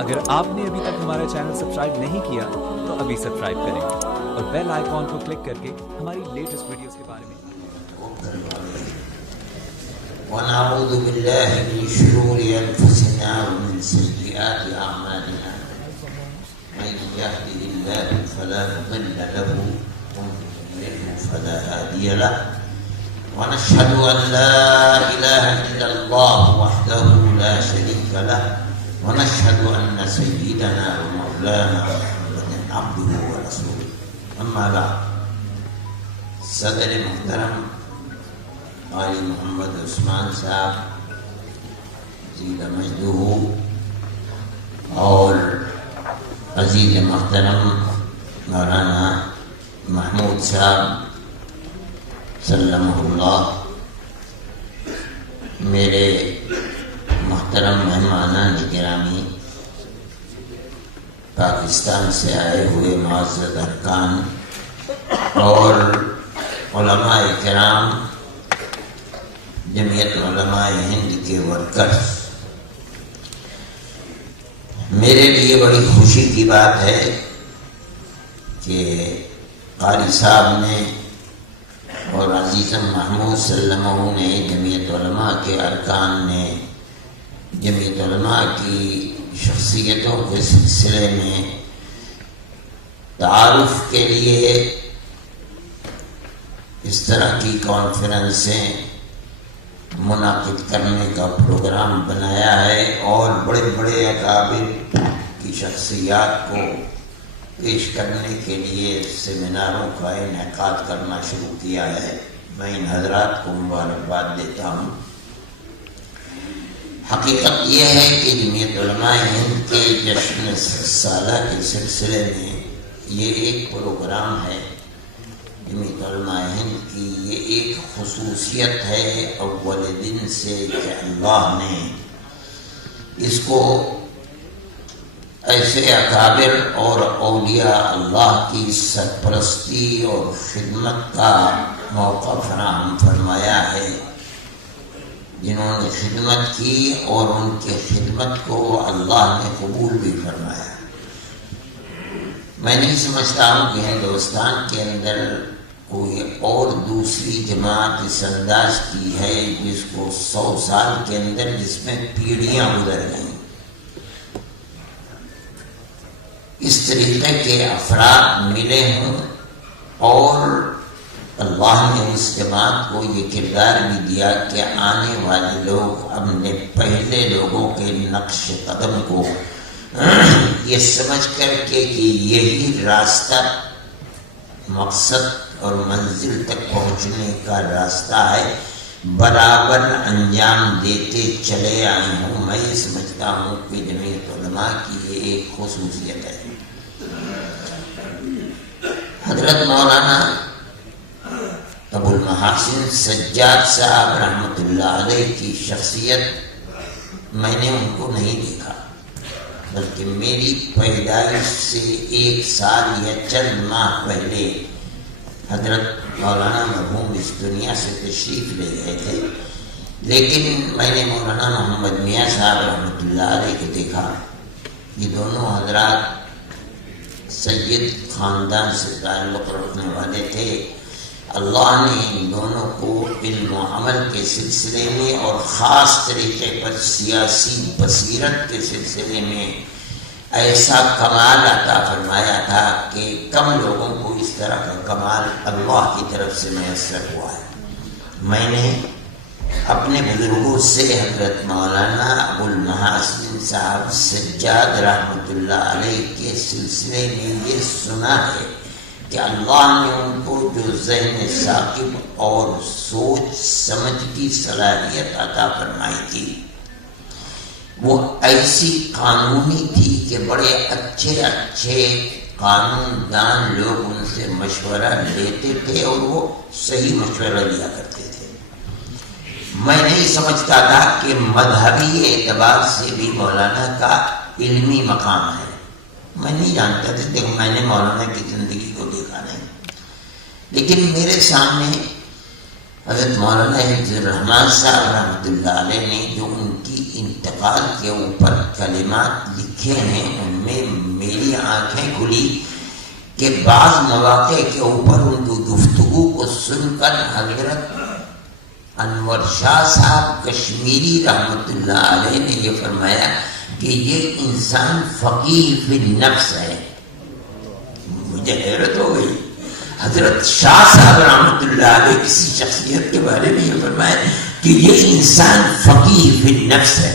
اگر آپ نے ابھی تک ہمارا چینل سبسکرائب نہیں کیا تو ابھی سبسکرائب کریں اور بیل آئیکن کو کلک کر کے ہماری لیٹسٹ ویڈیوز کے بارے میں ونعوذ بالله من شرور أنفسنا ومن سيئات أعمالنا من يهده الله فلا مضل له ومن يضلل فلا هادي له ونشهد أن لا إله إلا الله وحده لا شريك له ونشهد أن سيدنا ومولانا محمدا عبده ورسوله أما بعد صدر محترم قاری محمد عثمان صاحب زید مجدہ اور عزیز محترم مولانا محمود صاحب سلمہ اللہ، میرے محترم مہمانان گرامی، پاکستان سے آئے ہوئے معزز ارکان اور علماء کرام، جمعیت علماء ہند کے ورکرز، میرے لیے بڑی خوشی کی بات ہے کہ قاری صاحب نے اور عزیزم محمود سلمہ نے، جمعیت علماء کے ارکان نے جمعیت علماء کی شخصیتوں کے سلسلے میں تعارف کے لیے اس طرح کی کانفرنسیں منعقد کرنے کا پروگرام بنایا ہے اور بڑے بڑے اکابر کی شخصیات کو پیش کرنے کے لیے سیمیناروں کا انعقاد کرنا شروع کیا ہے۔ میں ان حضرات کو مبارکباد دیتا ہوں۔ حقیقت یہ ہے کہ جمعیت علماء ہند کے جشن سالہ کے سلسلے میں یہ ایک پروگرام ہے۔ جمعیت علماء ہند کی یہ ایک خصوصیت ہے اول دن سے کہ اللہ نے اس کو ایسے اکابر اور اولیاء اللہ کی سرپرستی اور خدمت کا موقع فراہم فرمایا ہے، جنہوں نے خدمت کی اور ان کی خدمت کو اللہ نے قبول بھی فرمایا۔ میں نہیں سمجھتا ہوں کہ ہندوستان کے اندر کوئی اور دوسری جماعت اس انداز کی ہے جس کو 100 سال کے اندر جس میں پیڑھیاں گزر گئیں، اس طریقے کے افراد ملے ہوں اور اللہ نے اس جماعت کو یہ کردار بھی دیا کہ آنے والے لوگ اپنے پہلے لوگوں کے نقش قدم کو یہ سمجھ کر کے کہ یہی راستہ مقصد اور منزل تک پہنچنے کا راستہ ہے، برابر انجام دیتے چلے آئے ہوں۔ میں یہ سمجھتا ہوں کہ جمعیت علماء کی یہ ایک خصوصیت ہے۔ حضرت مولانا ابو المحاسن سجاد صاحب رحمۃ اللہ علیہ کی شخصیت میں نے ان کو نہیں دیکھا، بلکہ میری پیدائش سے 1 سال یا چند ماہ پہلے حضرت مولانا مرحوم اس دنیا سے تشریف لے گئے تھے، لیکن میں نے مولانا محمد میاں صاحب رحمۃ اللہ علیہ کو دیکھا۔ یہ دونوں حضرات سید خاندان سے تعلق رکھنے والے تھے۔ اللہ نے ان دونوں کو علم و عمل کے سلسلے میں اور خاص طریقے پر سیاسی بصیرت کے سلسلے میں ایسا کمال عطا فرمایا تھا کہ کم لوگوں کو اس طرح کا کمال اللہ کی طرف سے میسر ہوا ہے۔ میں نے اپنے بزرگوں سے حضرت مولانا ابو المحاسن صاحب سجاد رحمۃ اللہ علیہ کے سلسلے میں یہ سنا ہے کہ اللہ نے ان کو جو ذہن ثاقب اور سوچ سمجھ کی صلاحیت عطا فرمائی تھی وہ ایسی قانونی تھی کہ بڑے اچھے قانون دان لوگ ان سے مشورہ لیتے تھے اور وہ صحیح مشورہ لیا کرتے تھے۔ میں نہیں سمجھتا تھا کہ مذہبی اعتبار سے بھی مولانا کا علمی مقام ہے، میں نہیں جانتا تھا، لیکن میں نے مولانا کی زندگی کو دیکھا نہیں، لیکن میرے سامنے حضرت مولانا حفظ الرحمان صاحب رحمۃ اللہ علیہ نے جو ان کی انتقال کے اوپر کلمات لکھے ہیں، ان میں میری آنکھیں کھلی کہ بعض مواقع کے اوپر ان کی گفتگو کو سن کر حضرت انور شاہ صاحب کشمیری رحمۃ اللہ علیہ نے یہ فرمایا کہ یہ انسان فقیہ فی النفس ہے۔ مجھے حیرت ہو گئی، حضرت شاہ صاحب رحمۃ اللہ علیہ کسی شخصیت کے بارے میں یہ فرمایا کہ یہ انسان فقیہ فی النفس ہے۔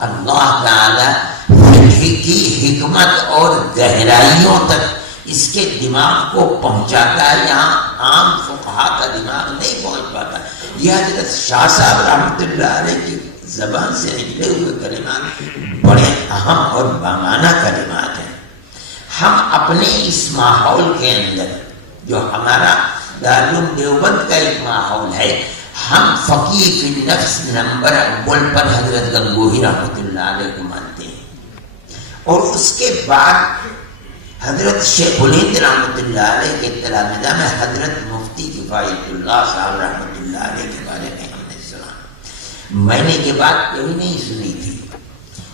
اللہ تعالی فقہ کی حکمت اور گہرائیوں تک اس کے دماغ کو پہنچاتا ہے، یہاں عام فقہا کا دماغ نہیں پہنچ پاتا۔ یہ حضرت شاہ صاحب رحمۃ اللہ علیہ کی زبان سے نکلے ہوئے کلمات بڑے اہم اور بامانہ کلمات ہیں۔ ہم اپنے اس ماحول کے اندر جو ہمارا دارالعلوم دیوبند کا ایک ماحول ہے، ہم فقیہ فی النفس نمبر اول پر حضرت گنگوہی رحمۃ اللہ علیہ کو مانتے ہیں، اور اس کے بعد حضرت شیخ الہند رحمۃ اللہ علیہ کے تلامذہ میں حضرت مفتی کفایت اللہ صاحب رحمۃ اللہ علیہ کے بارے میں ہم نے سنا۔ میں نے یہ بات کبھی نہیں سنی تھی،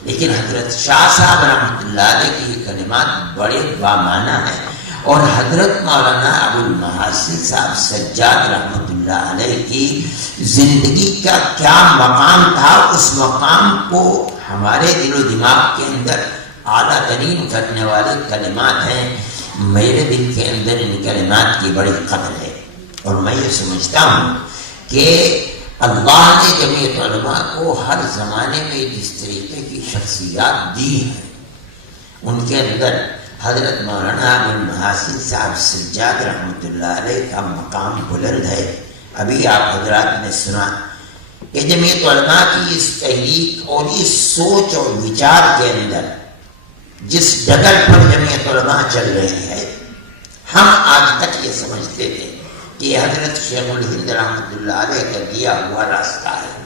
لیکن حضرت شاہ صاحب رحمۃ اللہ علیہ کے یہ کلمات بڑے بامانہ ہیں، اور حضرت مولانا ابو المحاسن صاحب سجاد رحمۃ اللہ علیہ کی زندگی کا کیا مقام تھا، اس مقام کو ہمارے دل و دماغ کے اندر اعلیٰ ترین کرنے والے کلمات ہیں۔ میرے دل کے اندر ان کلمات کی بڑی قدر ہے، اور میں یہ سمجھتا ہوں کہ اللہ نے جمعیت علماء کو ہر زمانے میں جس طریقے کی شخصیات دی ہیں، ان کے اندر حضرت مولانا ابو المحاسن صاحب سجاد رحمۃ اللہ علیہ کا مقام بلند ہے۔ ابھی آپ حضرات نے سنا کہ جمعیت علماء کی اس تحریک اور اس سوچ اور وچار کے اندر جس ڈگر پر جمعیت علماء چل رہی ہے، ہم آج تک یہ سمجھتے تھے کہ یہ حضرت شیخ الہند رحمۃ اللہ علیہ کا دیا ہوا راستہ ہے۔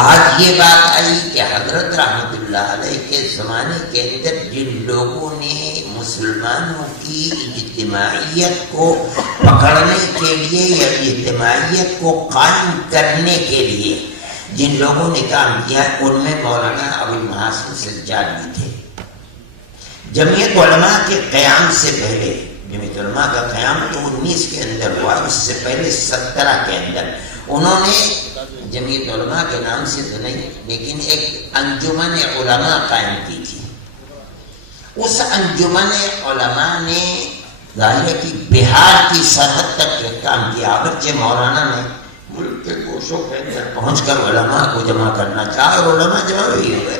آج یہ بات آئی کہ حضرت رحمۃ اللہ علیہ کے زمانے کے اندر جن لوگوں نے مسلمانوں کی اجتماعیت کو پکڑنے کے لیے یا اجتماعیت کو قائم کرنے کے لیے جن لوگوں نے کام کیا، ان میں مولانا ابو المحاسن سجاد بھی تھے۔ جمعیت علماء کے قیام سے پہلے، جمعیت علماء کا قیام تو 19 کے اندر ہوا، اس سے پہلے 17 کے اندر انہوں نے جمعیت علماء کے نام سے تو نہیں لیکن ایک انجمن علماء قائم کی تھی۔ اس انجمن علماء نے ظاہر ہے کہ بہار کی سرحد تک کام کیا، اگرچہ مولانا نے ملک کے گوشوں کے اندر پہنچ کر علماء کو جمع کرنا چاہا اور علماء جمع بھی ہوئے،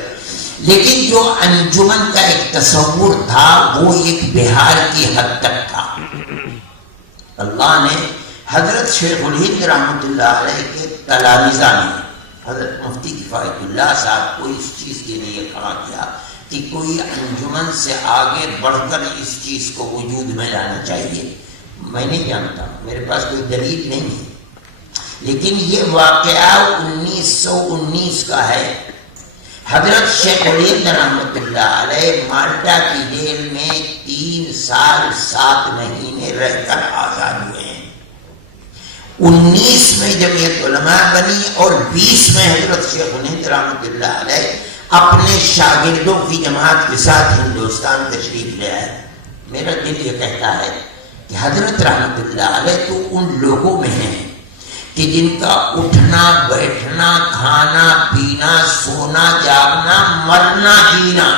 لیکن جو انجمن کا ایک تصور تھا وہ ایک بہار کی حد تک تھا۔ اللہ نے حضرت شیخ الہند رحمۃ اللہ علیہ کے تلامذہ میں حضرت مفتی کفایت اللہ صاحب کو اس چیز کے لیے کھڑا کیا کہ کوئی انجمن سے آگے بڑھ کر اس چیز کو وجود میں لانا چاہیے۔ میں نہیں جانتا، میرے پاس کوئی دلیل نہیں ہے، لیکن یہ واقعہ 1919 کا ہے۔ حضرت شیخ الہند رحمۃ اللہ علیہ مالٹا کی جیل میں 3 سال 7 مہینے رہ کر آزاد ہوئے ہیں۔ 19 میں جمعیت علماء بنی اور 20 میں حضرت شیخ الہند رحمۃ اللہ علیہ اپنے شاگردوں کی جماعت کے ساتھ ہندوستان تشریف لے آئے۔ میرا دل یہ کہتا ہے کہ حضرت رحمۃ اللہ علیہ تو ان لوگوں میں ہیں کہ جن کا اٹھنا بیٹھنا کھانا پینا سونا جاگنا مرنا جینا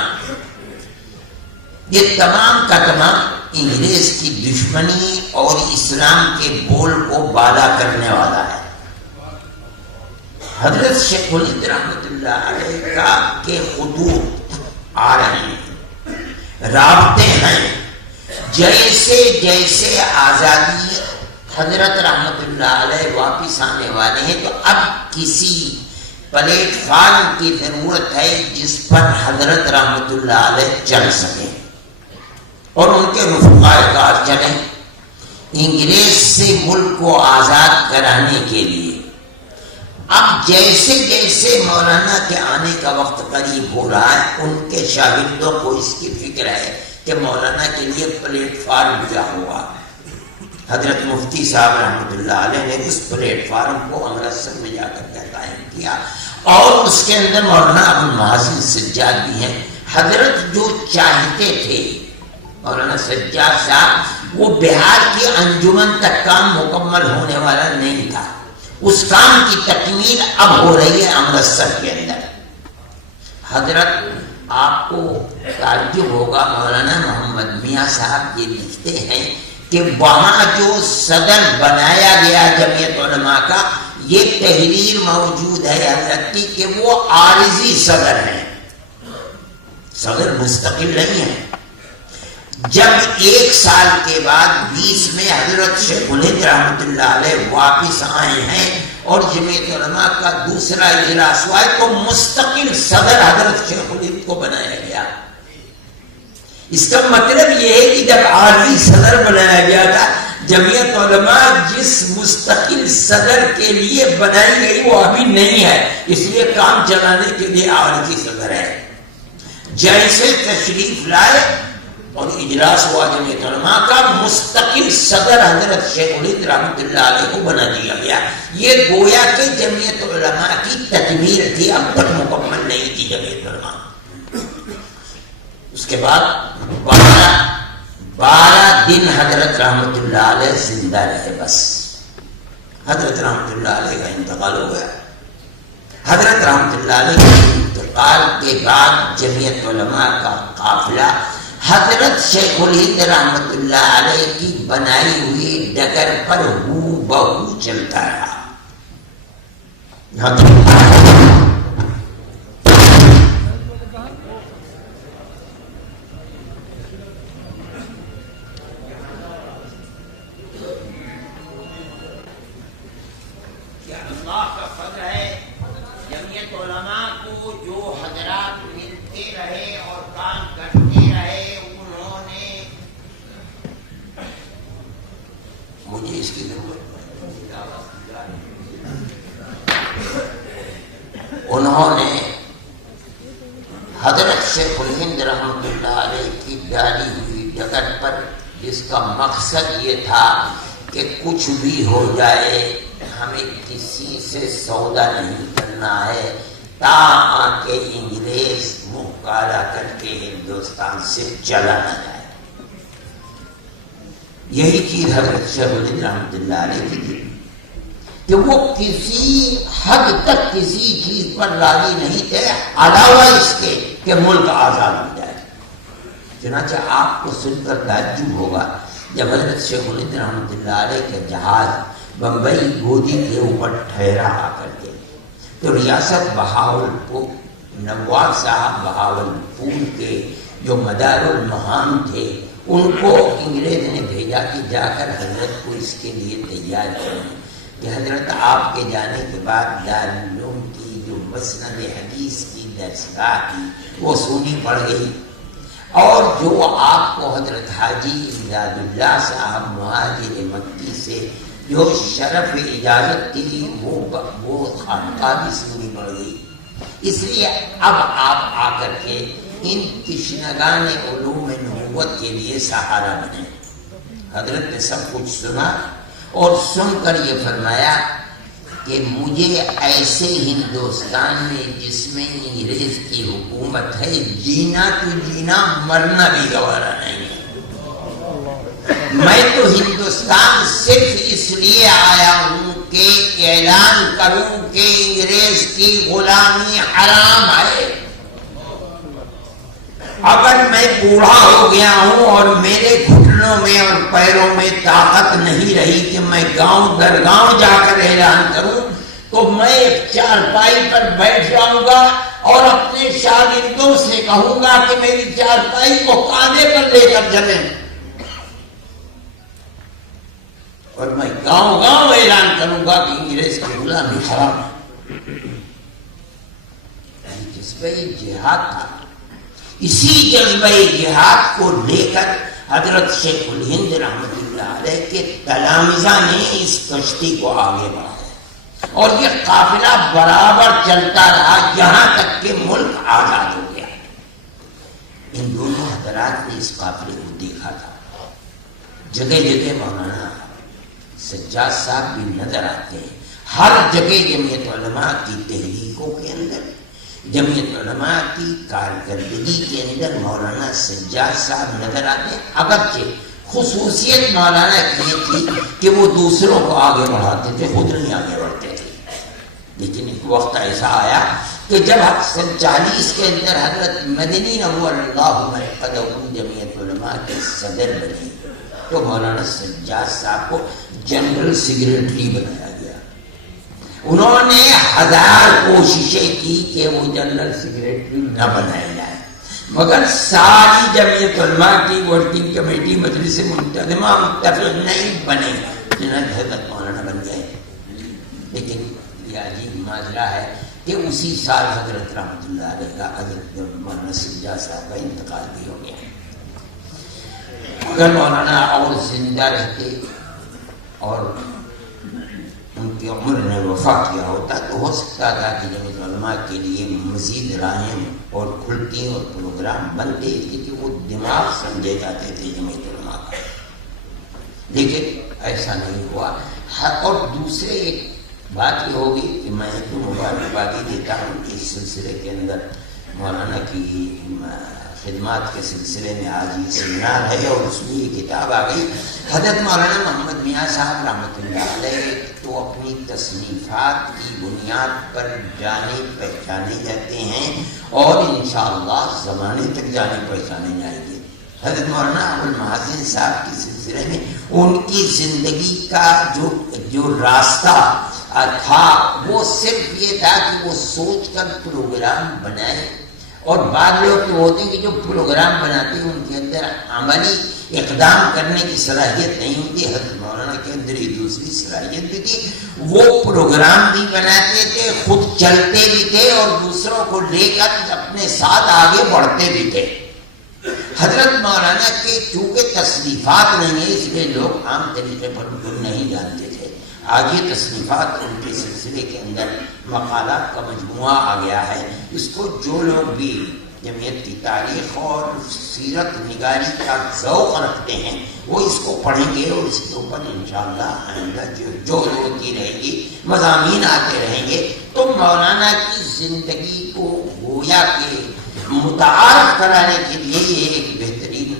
یہ تمام کا تمام انگریز کی دشمنی اور اسلام کے بول کو بالا کرنے والا ہے۔ حضرت شیخ الہند رحمۃ اللہ علیہ کا کے خطوط آ رہے ہیں، رابطے ہیں، جیسے جیسے آزادی حضرت رحمت اللہ علیہ واپس آنے والے ہیں تو اب کسی پلیٹ فارم کی ضرورت ہے جس پر حضرت رحمت اللہ علیہ چل سکے اور ان کے رفقائے کار چلیں انگریز سے ملک کو آزاد کرانے کے لیے۔ اب جیسے جیسے مولانا کے آنے کا وقت قریب ہو رہا ہے ان کے شاگردوں کو اس کی فکر ہے کہ مولانا کے لیے پلیٹ فارم کیا ہوا۔ حضرت مفتی صاحب رحمۃ اللہ علیہ نے اس پلیٹ فارم کو امرتسر میں جا کر قائم کیا اور اس کے اندر مولانا ابو المحاسن سجاد بھی ہیں. حضرت جو چاہتے تھے مولانا سجاد صاحب، وہ بہار کی انجمن تک کام مکمل ہونے والا نہیں تھا. اس کام کی تکمیل اب ہو رہی ہے امرتسر کے اندر. حضرت آپ کو تعجب ہوگا، مولانا محمد میاں صاحب یہ لکھتے ہیں کہ وہاں جو صدر بنایا گیا جمعیت علماء کا، یہ تحریر موجود ہے حضرت کی کہ وہ عارضی صدر ہیں، صدر مستقل نہیں ہے. جب 1 سال کے بعد 20 میں حضرت شیخ الہند رحمۃ اللہ علیہ واپس آئے ہیں اور جمعیت علماء کا دوسرا اجلاس ہوا ہے، تو مستقل صدر حضرت شیخ الہند کو بنایا گیا. اس کا مطلب یہ ہے کہ جب عارضی صدر بنایا گیا تھا، جمعیت علماء جس مستقل صدر کے لیے بنائی گئی وہ ابھی نہیں ہے، اس لیے کام چلانے کے لیے عارضی صدر ہے. جیسے تشریف لائے اور اجلاس ہوا جمعیت علماء کا، مستقل صدر حضرت شیخ الہند رحمۃ اللہ علیہ کو بنا دیا گیا. یہ گویا کہ جمعیت علماء کی تکمیل تھی، اب تک مکمل نہیں تھی جمعیت علماء. اس کے بعد 12 دن حضرت رحمۃ اللہ علیہ زندہ رہے. بس حضرت رحمۃ اللہ علیہ کا انتقال ہو گیا. حضرت رحمۃ اللہ علیہ کے انتقال کے بعد جمعیت علماء کا قافلہ حضرت شیخ الہند رحمۃ اللہ علیہ کی بنائی ہوئی ڈگر پر ہو بہو چلتا رہا. اللہ کا فضل ہے، جمعیت علماء کو جو حضرات ملتے رہے اور کام کرتے رہے، مجھے اس کی ضرورت انہوں نے حضرت شیخ الہند رحمۃ اللہ علیہ کی ڈالی ہوئی ڈگر پر، جس کا مقصد یہ تھا کہ کچھ بھی ہو جائے ہمیں کسی سے سودا نہیں کرنا ہے، تا آ کے انگریز منہ کالا کر کے ہندوستان سے چلا نہ جائے. یہی چیز حضرت شیخ الہند رحمۃ اللہ علیہ کی تھی کہ وہ کسی حد تک کسی چیز پر راضی نہیں تھے علاوہ اس کے کہ ملک آزاد ہو جائے. چنانچہ آپ کو سن کر تعجب ہوگا، جب حضرت شیخ الہند رحمۃ اللہ علیہ کے جہاز بمبئی گودی کے اوپر ٹھہرا آ کر کے، تو ریاست بہاولپور، نواب صاحب بہاولپور کے جو مدار المہام تھے، ان کو انگریز نے بھیجا کہ جا کر حضرت کو اس کے لیے تیار کریں کہ حضرت آپ کے جانے کے بعد دارالعلوم کی جو مسند حدیث کی درسگاہ تھی وہ سونی پڑ گئی، اور جو آپ کو حضرت حاجی امداد اللہ صاحب مہاجر مکی سے جو شرف اجازت تھی وہ خانقاہ بھی سونی پڑ گئی. اس لیے اب آپ آ کر کے ان تشنگان علوم نبوت کے لیے سہارا بنے. حضرت نے سب کچھ سنا اور سن کر یہ فرمایا کہ مجھے ایسے ہندوستان میں جس میں انگریز کی حکومت ہے جینا تو جینا، مرنا بھی گوارا نہیں ہے. میں تو ہندوستان صرف اس لیے آیا ہوں کہ اعلان کروں کہ انگریز کی غلامی حرام ہے. اگر میں بوڑھا ہو گیا ہوں اور میرے گھٹنوں میں اور پیروں میں طاقت نہیں رہی کہ میں گاؤں در گاؤں جا کر اعلان کروں، تو میں ایک چارپائی پر بیٹھ جاؤں گا اور اپنے شاگردوں سے کہوں گا کہ میری چارپائی کو کاندھے پر لے کر چلیں، اور میں گاؤں گاؤں اعلان کروں گا کہ انگریز کی غلامی حرام ہے. جس پہ یہ جہاد تھا، اسی جذبہ جہاد کو لے کر حضرت شیخ الہند رحمۃ اللہ علیہ کے تلامذہ نے اس کشتی کو آگے بڑھایا اور یہ قافلہ برابر چلتا رہا یہاں تک کہ ملک آزاد ہو گیا. ان دونوں حضرات نے اس قافلے کو دیکھا تھا. جگہ جگہ مولانا سجاد صاحب بھی نظر آتے ہیں. ہر جگہ جمعیت علماء کی تحریکوں کے اندر، جمعیت علماء کی کارکردگی کے اندر مولانا سجاد صاحب نظر آتے ہیں۔ اگرچہ خصوصیت مولانا کی یہ تھی کہ وہ دوسروں کو آگے بڑھاتے تھے، خود نہیں آگے بڑھتے تھے، لیکن ایک وقت ایسا آیا کہ جب 1940 کے اندر حضرت مدنی نور اللہ مرقدہ جمعیت علماء کے صدر بنے تو مولانا سجاد صاحب کو جنرل سیکریٹری بنایا گیا۔ انہوں نے 1000 کوششیں کی کہ وہ جنرل سیکریٹری نہ بنایا جائے، مگر ساری جمعیت علماء کی ورکنگ کمیٹی مجلس منتظمہ متفق نہیں بنے، چنانچہ حضرت مولانا بن گئے۔ لیکن یہ عجیب ماجرا ہے کہ اسی سال حضرت رحمۃ اللہ علیہ کا حضرت مولانا سجاد صاحب کا انتقال بھی ہو گیا۔ اگر مولانا اور زندہ رہتے اور ان کی عمر نے وفا کیا ہوتا تو ہو سکتا تھا کہ جمعیت علماء کے لیے مزید راہیں اور کھلتی اور پروگرام بنتے، کیونکہ وہ دماغ سمجھے جاتے تھے جمعیت علماء کا، لیکن ایسا نہیں ہوا۔ اور دوسرے ایک بات یہ ہوگی کہ میں تو مبارکبادی دیتا ہوں کہ اس سلسلے کے اندر مولانا کی خدمات کے سلسلے میں آج یہ سیمینار ہے اور اس میں یہ کتاب آ گئی۔ حضرت مولانا محمد میاں صاحب رحمۃ اللہ علیہ تو اپنی تصنیفات کی بنیاد پر جانے پہچانے جاتے ہیں اور انشاءاللہ زمانے تک جانے پہچانے جائیں گے۔ حضرت مولانا ابوالمحاسن صاحب کے سلسلے میں ان کی زندگی کا جو راستہ تھا وہ صرف یہ تھا کہ وہ سوچ کر پروگرام بنائے، اور بعض لوگ تو ہوتے ہیں کہ جو پروگرام بناتے ہیں ان کے اندر عملی اقدام کرنے کی صلاحیت نہیں ہوتی۔ حضرت مولانا کے اندر یہ دوسری صلاحیت بھی تھی، وہ پروگرام بھی بناتے تھے، خود چلتے بھی تھے اور دوسروں کو لے کر اپنے ساتھ آگے بڑھتے بھی تھے۔ حضرت مولانا کے چونکہ تصنیفات نہیں ہیں اس لیے لوگ عام طریقے پر ان کو نہیں جانتے تھے۔ آج یہ تصنیفات ان کے سلسلے کے اندر مقالات کا مجموعہ آ گیا ہے، اس کو جو لوگ بھی جمعیت کی تاریخ اور سیرت نگاری کا ذوق رکھتے ہیں وہ اس کو پڑھیں گے اور اس کے اوپر انشاءاللہ آئندہ جو ہوتی رہے گی مضامین آتے رہیں گے تو مولانا کی زندگی کو گویا کہ متعارف کرانے کے لیے یہ ایک بہترین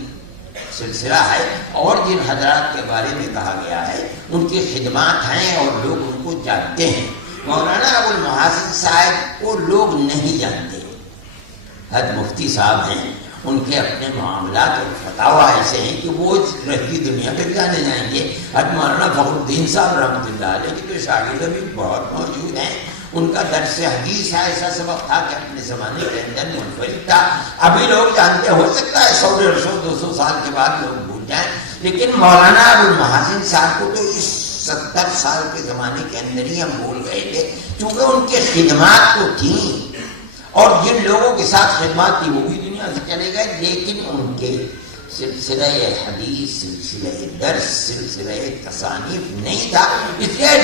سلسلہ ہے۔ اور جن حضرات کے بارے میں کہا گیا ہے ان کی خدمات ہیں اور لوگ ان کو جانتے ہیں۔ مولانا ابوالمحاسن صاحب کو لوگ نہیں جانتے، حد مفتی صاحب ہیں، ان کے اپنے معاملات اور فتاوی ایسے ہیں کہ وہ رہتی دنیا پہ جانے جائیں گے۔ حد مولانا فخر الدین صاحب رحمۃ اللہ علیہ کی تو شاگرد بھی بہت موجود ہیں، ان کا درس حدیث ایسا سبق تھا کہ اپنے زمانے کے اندر منفرد تھا، ابھی لوگ جانتے، ہو سکتا ہے 100 150 200 سال کے بعد لوگ بھول جائیں، لیکن مولانا ابوالمحاسن صاحب کو تو اس 70 سال کے زمانے کے اندر ہی ہم بھول گئے تھے، چونکہ ان کی خدمات تو تھیں اور جن لوگوں کے ساتھ خدمات تھی وہ بھی دنیا سے چلے گئے، لیکن ان کے سلسلہ حدیث، سلسلہ درس، سلسلہ تصانیف نہیں تھا، اس لیے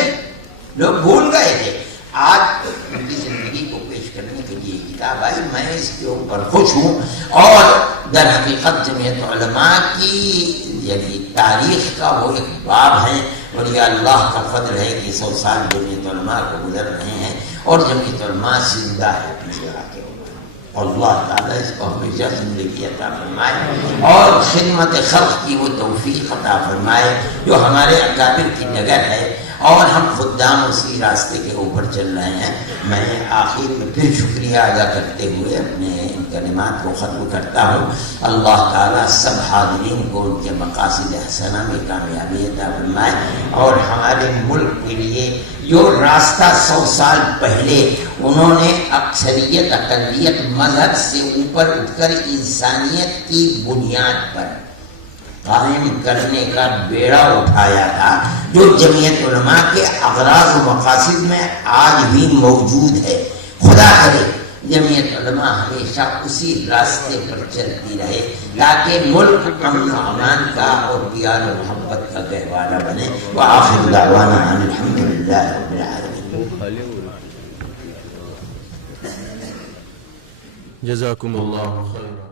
لوگ بھول گئے تھے۔ آج ان کی زندگی کو پیش کرنے کے لیے کتاب آئی، میں اس کے اوپر خوش ہوں، اور در حقیقت جمعیت علماء کی یعنی تاریخ کا وہ ایک باب ہے، اور یہ اللہ کا فضل ہے کہ 100 سال جمعیت علماء کو گزر رہے ہیں اور جمعیت علماء زندہ ہے اپنی جگہ کے اوپر، اور اللہ تعالیٰ اس کو ہمیشہ زندگی عطا فرمائے اور خدمت خلق کی وہ توفیق عطا فرمائے جو ہمارے اکابر کی ڈگر ہے، اور ہم خدام اسی راستے کے اوپر چل رہے ہیں۔ میں آخر میں پھر شکریہ ادا کرتے ہوئے اپنے ان کلمات کو ختم کرتا ہوں۔ اللہ تعالیٰ سب حاضرین کو ان کے مقاصد حسنہ میں کامیابی عطا فرمائے، اور ہمارے ملک کے لیے جو راستہ 100 سال پہلے انہوں نے اکثریت اقلیت مذہب سے اوپر اٹھ کر انسانیت کی بنیاد پر قائم کرنے کا بیڑا اٹھایا تھا، جو جمعیت علماء کے اغراض و مقاصد میں آج بھی موجود ہے، خدا کرے جمعیت علماء ہمیشہ اسی راستے پر چلتی رہے تاکہ ملک امن و امان کا اور پیار و محبت کا گہوارہ بنے۔ وآخر دعوانا ان الحمدللہ رب العالمین۔ جزاکم اللہ خیر۔